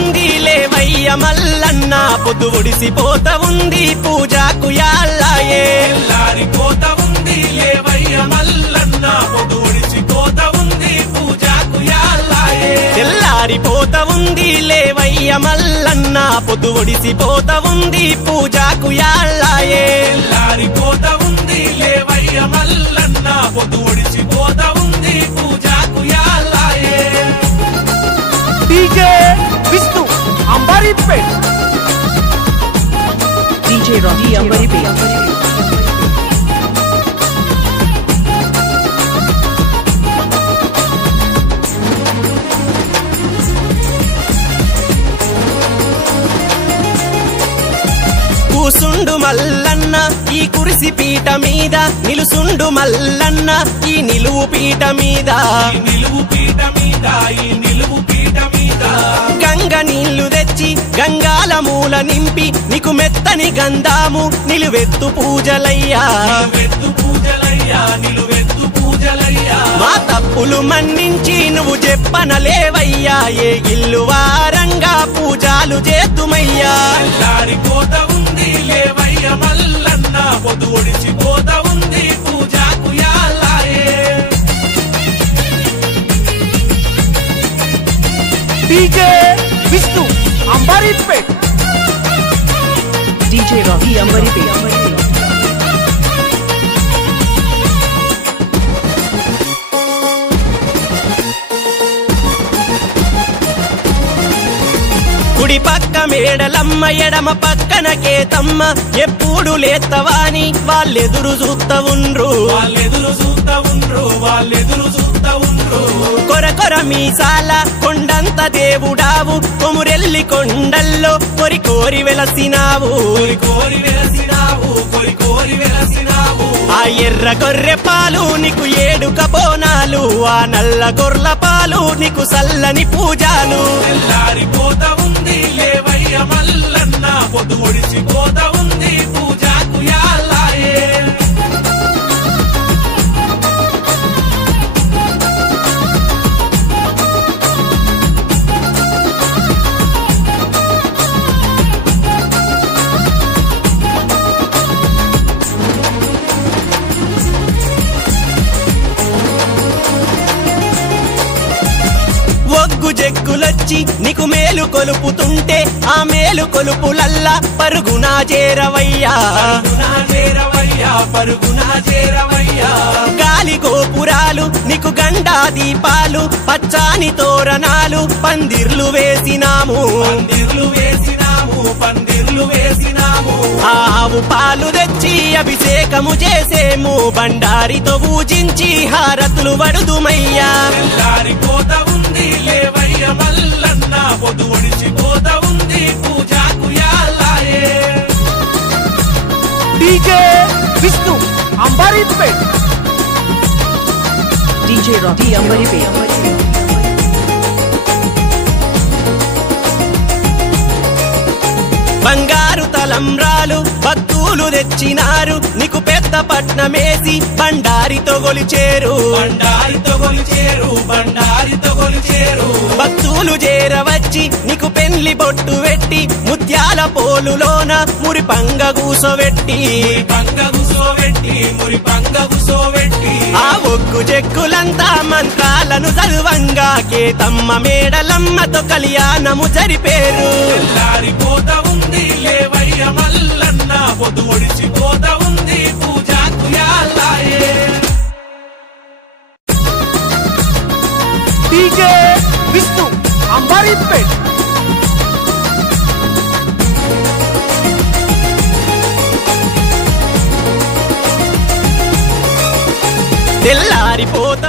ఉంది లేవయ్య మల్లన్న పొద్దు ఒడిసిపోత ఉంది పూజకు యాళ్ళాయే తెల్లారిపోత ఉంది లేవయ్య మల్లన్న పొద్దు ఒడిసిపోత ఉంది పూజకు యాళ్ళాయే తెల్లారిపోత ఉంది లేవయ్య మల్లన్న పొద్దు ఒడిసిపోత ఉంది పూజకు యాళ్ళాయే తెల్లారిపోత ఉంది లేవయ్య మల్లన్న పొద్దు ఒడిసిపోత ఉంది పూజకు యాళ్ళాయే DJ Vishnu Ambaripet DJ Rocky Ambaripet కూసుండు మల్లన్న ఈ కురిసి పీట మీద నిలుసుండు మల్లన్న ఈ నిలువు పీట మీద నిలువు పీట మీద ఈ నిలువు పీట మీద గంగ నీళ్లు తెచ్చి గంగాల మూల నింపి నీకు మెత్తని గంధాము నిలువెత్తు పూజలయ్యా నిలువెత్తు పూజలయ్యా నిలువెత్తు పూజలయ్యా మా తప్పులు మన్నించి నువ్వు చెప్పనలేవయ్యా ఏ ఇల్లు వారంగా పూజలు చేతుమయ్యా తెల్లారిపోత ఉంది లేవయ్య మల్లన్న పొద్దు ఒడిసిపోత ఉంది పూజకు యాళ్ళాయే DJ Vishnu Ambaripet DJ Rocky अंबारीपेट కుడి పక్క మేడలమ్మ ఎడమ పక్కన కేతమ్మ ఎప్పుడు లేత్తవాని వాళ్ళెదురు చూస్తా ఉండ్రు వాళ్ళెదురు చూస్తా ఉండ్రు వాళ్ళెదురు చూస్తా ఉండ్రు కొర మీసాల కొండంత దేవుడావు కొమురెల్లి కొండల్లో కొరి కోరి వెలసినావు కోరి కోరి వెలసినావు కోరి కోరి వెలసినావు ఆ ఎర్ర గొర్రె పాలు నీకు ఏడుక బోనాలు ఆ నల్ల గొర్ల పాలు నీకు సల్లని పూజాలు తెల్లారిపోత ఉంది లేవయ్య మల్లన్న పొద్దు ఒడిసిపోత ఉంది పూజకు యాళ్ళాయే ఒగ్గు జగ్గులొచ్చి నీకు మేలు కొలుపుతుంటే ఆ మేలు కొలుపులల్లా పరుగునా చేరవయ్యా పరుగునా చేరవయ్యా పరుగునా చేరవయ్యా గాలి గోపురాలు నీకు గండా దీపాలు పచ్చాని తోరణాలు పందిర్లు వేసినాము పందిర్లు వేసినాము పందిర్లు వేసినాము ఆవు పాలు తెచ్చి అభిషేకము చేసేము బండారితో పూజించి హారతులు వడుదుమయ్యా తెల్లారిపోత ఉంది లేవయ్య మల్లన్న పొద్దు ఒడిసిపోత ఉంది పూజకు యాళ్ళాయే DJ Vishnu Ambaripet DJ Rocky अंबारीपेट బంగారు తలంబ్రాలు భక్తులు తెచ్చినారు నీకు పెద్ద పట్నమేసి బండారితో గొలిచేరు బండారితో గొలిచేరు బండారితో గొలిచేరు భక్తులు చేరవచ్చి నీకు పెళ్లి బొట్టు పెట్టి ముత్యాల పోలులోన మురి పంగ కూసోబెట్టి పంగ గుసోబెట్టి మురి పంగ గుసోబెట్టి ఆ ఒగ్గు చెక్కులంతా మంత్రాలను చదువంగా కేతమ్మ మేడలమ్మతో కళ్యాణము జరిపేరు తెల్లారిపోత ఉంది లేవయ్య మల్లన్న పొద్దు ఒడిసిపోత ఉంది పూజకు యాళ్ళాయే डीजे विष्णु अंबारीपेट తెల్లారిపోత